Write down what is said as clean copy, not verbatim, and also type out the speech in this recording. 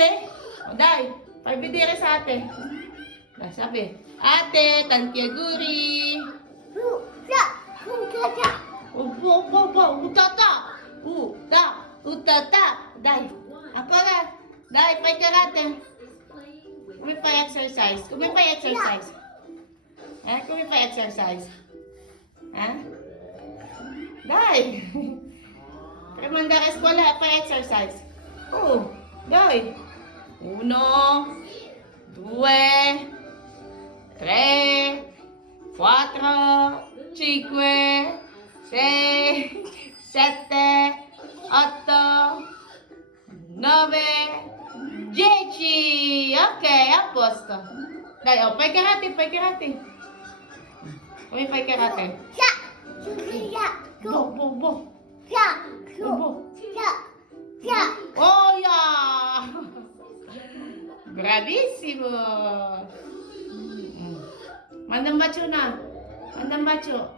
ate. O, dai. Pabidire sa ate. Dai, sabi. Ate, tantiaguri. Utata. Dai. Ako nga. Dai, pay karate. Kumi pa exercise. Kumi pa exercise. Ha? Kumi pa exercise. Ha? Dai. Pero mandar eskwela pa exercise. Oh, dai. 1, 2, 3, 4, 5, 6, 7, 8, 9, 10. Ok, a posto. Dai, oh, fai karate, fai karate. Come fai karate? Bo, bo, bo. Bo, bo. Oh, yeah! Bravissimo! Manda un bacio na. Manda un bacio.